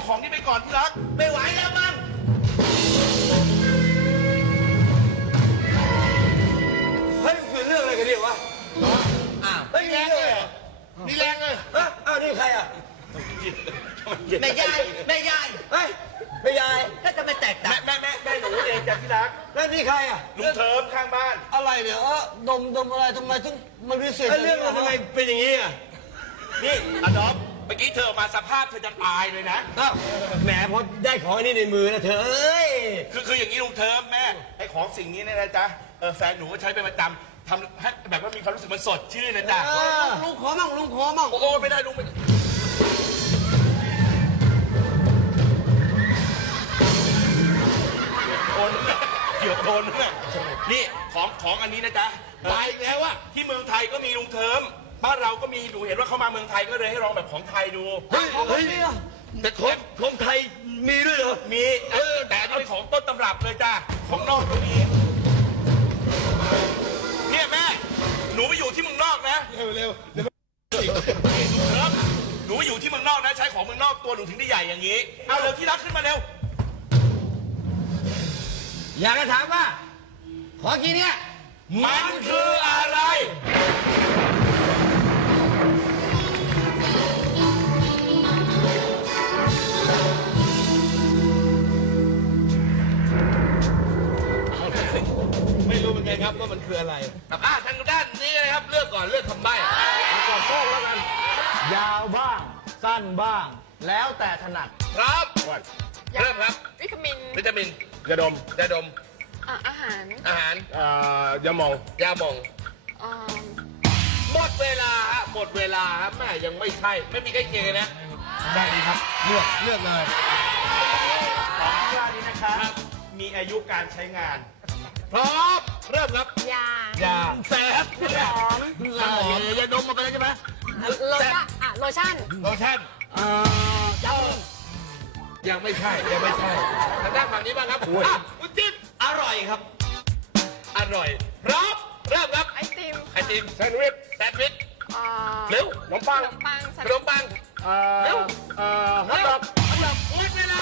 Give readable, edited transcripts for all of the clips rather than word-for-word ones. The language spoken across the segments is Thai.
ของนี่ไปก่อนที่รักไม่ไหวแล้วมั้งเฮ้ยมันคือเรื่องอะไรกันเนี่ยวะอ้าวเฮ้ยแรงเลยนี่แรงเลยอ้าวนี่ใครอ่ะแม่ยายแม่ยายเฮ้ยไม่ยายถ้าจะไม่แตกต่างแม่หนูเองจ้ะที่รักแล้วนี่ใครอ่ะลุงเทิมข้างบ้านอะไรเนี่ยดมอะไรทำไมถึงมันพิเศษเรื่องอะไรทำไมเป็นอย่างนี้อ่ะนี่อดอมเมื่อกี้เธอออกมาสภาพเธอจะตายเลยนะแหมพอได้ของอันนี้ในมือนะเธอเอ้ยคืออย่างนี้ลุงเทิมแม่ไอ้ของสิ่งนี้เนี่ยนะจ๊ะแฟนหนูก็ใช้เป็นประจำทำให้แบบว่ามีความรู้สึกมันสดชื่นนะจ๊ะลุงขอมั่งโอ้ไม่ได้ลุงไม่เกี่ยวโดนเนี่ยนี่ของอันนี้นะจ๊ะไปแล้วอะที่เมืองไทยก็มีลุงเทิมบ้านเราก็มีดูเห็นว่าเขามาเมืองไทยก็เลยให้ลองแบบของไทยดูเฮ้ยแต่ของไทยมีด้วยเหรอมีแต่นี่เป็นของต้นตำรับเลยจ้ะของนอกก็มีเนี่ยแม่หนูไปอยู่ที่เมืองนอกนะเร็วลุงเทิมหนูไปอยู่ที่เมืองนอกนะใช้ของเมืองนอกตัวหนูถึงได้ใหญ่อย่างนี้เอาเร็วที่รักขึ้นมาเร็วอยากจะถามว่าของกินเนี่ยมันคืออะไรไม่รู้เป็นไงครับว่ามันคืออะไรทางด้านนี้นะครับเลือกก่อนเลือกคำใบ้ก่อนโต้แล้วกันยาวบ้างสั้นบ้างแล้วแต่ถนัดครับเริ่มครับวิตามินยาดมอาหารยาหม่องหมดเวลาครับแม่ยังไม่ใช่ไม่มีใกล้เคียงเลยนะได้ดีครับเลือกเลยของที่ว่านี้นะครับมีอายุการใช้งานพร้อมเริ่มครับยาแสบหอมยาดมมาไปแล้วใช่ไหมโลชั่นยังไม่ใช่ทางด้านฝั่งนี้บ้างครับคุณจิ๊บอร่อยครับอร่อยพร้อมเริ่มครับไอติมแซนด์วิชเร็วขนมปังเร็วฮอทดอกหมดเวลา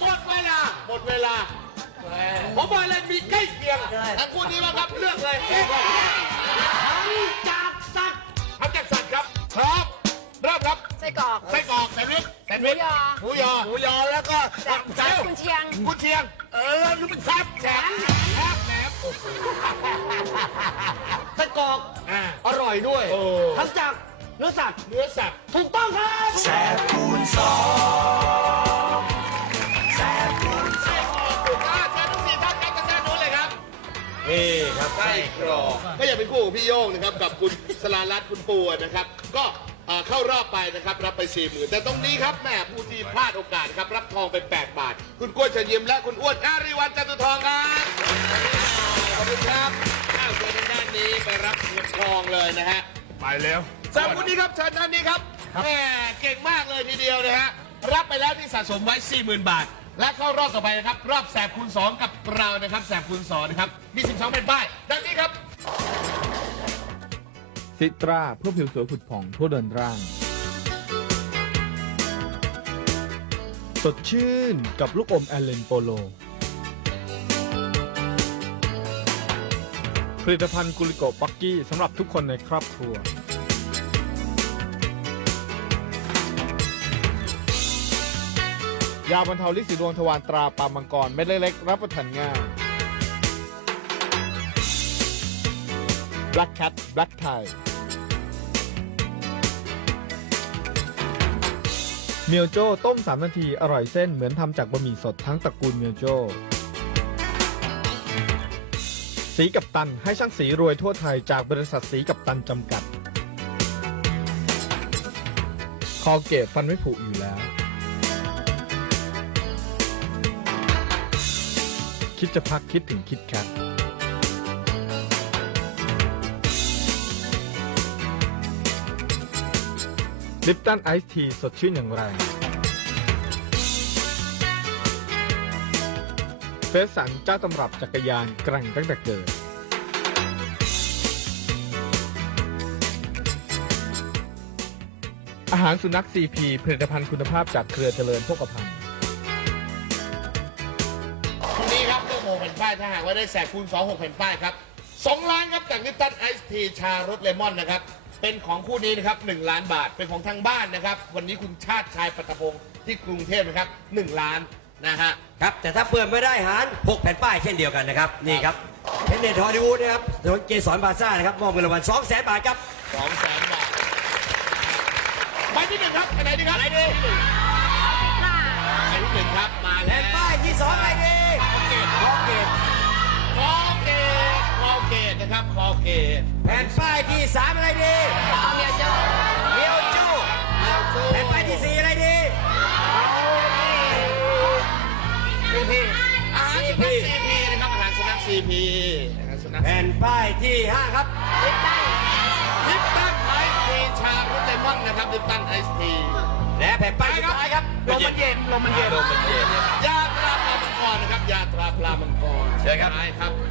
ผมบอกเลยมีใกล้เคียงทั้งคู่นี้ว่าครับเลือกเลยจากสัตว์ครับพร้อมเริ่มครับไส้กรอกแซนด์วิชหมูยอแล้วก็กุนเชียงนี่เป็นแซ่บแหนมไส้กรอกอร่อยด้วยทำจากเนื้อสัตว์ถูกต้องครับแซ่บคูณ2 นี่ครับไส้กรอกก็อย่าเป็นคู่ของพี่โย่งนะครับกับคุณสรารัตน์คุณปูนะครับก็เข้ารอบไปนะครับรับไป 40,000 แต่ตรงนี้ครับแม่ผู้ที่พลาดโอกาสครับรับทองไป8 บาทคุณกล้วยเชิญยิ้มและคุณอ้วนอาริวัลย์จตุทองครับขอบคุณครับเชิญด้านนี้ไปรับเงินทองเลยนะฮะไปแล้วสามคนนี้ครับเชิญด้านนี้ครับแม่เก่งมากเลยทีเดียวนะฮะรับไปแล้วที่สะสมไว้ 40,000 บาทและเข้ารอบต่อไปนะครับรอบแสบคูณ2กับเรานะครับแสบคูณ2นะครับมี12แผ่นป้ายดังนี้ครับซิตราเพื่อผิวสวยผุดผ่องทั่วเดินร่างสดชื่นกับลูกอมแอลเลนโปโลผลิตภัณฑ์กุลิโกปักกี้สำหรับทุกคนในครอบครัวยาบรรเทาลินสีดวงทวารตราปลามังกรเม็ดเล็กๆรับประทานง่าย Black Cat Black Thai เมียวโจ้ต้ม3 นาทีอร่อยเส้นเหมือนทำจากบะหมี่สดทั้งตระกูลเมียวโจ้สีกัปตันให้ช่างสีรวยทั่วไทยจากบริษัทสีกัปตันจำกัดคอเกตฟันไม่ผุอยู่แล้วคิดจะพักคิดถึงคิดแคทลิปตันไอซ์ทีสดชื่นอย่างแรงเฟสสันเจ้าตำรับจักรยานแกร่งตั้งแต่เกิดอาหารสุนัข CP ผลิตภัณฑ์คุณภาพจากเครือเจริญโภคภัณฑ์ผ่นป้ายถ้าหากว่าได้แสกคูณ2 6แผ่นป้ายครับ2 ล้านครับจากลิปตันไอซ์ทีชารสเลมอนนะครับเป็นของคู่นี้นะครับ1 ล้านบาทเป็นของทางบ้านนะครับวันนี้คุณชาติชายปัตตพงศ์ที่กรุงเทพนะครับ1 ล้านนะฮะครับ แต่ถ้าเปิดไม่ได้หาร 6 แผ่นป้ายเช่นเดียวกันนะครับ นี่ครับเพนเนตฮอลลีวูดนะครับถนนเกสรบาซ่านะครับมอบเงินรางวัล200,000 บาทครับ 200,000 บาทใบที่1ครับไหนดีครับไหนดีใบที่1ครับมาแผ่แล้นวป้ายที่2อะไรดีคอเกตคอเกตนะครับคอเกตแผ่นป้ายที่3อะไรดีเอาเมียวโจ้เมียวจูแผ่นป้ายที่4อะไรดีอาหารสุนัข CP นะครับอาหารสุนัข CP อาหารสุนัขแผ่นป้ายที่5ครับลิปตันไอซ์ทีชารสเลมอนนะครับลิปตันไอซ์ทีและแผ่นป้ายสุดท้ายครับลมมันเย็นยาตราปลามังกรนะครับยาตราปลามังกรเชิญครับใช่ครับ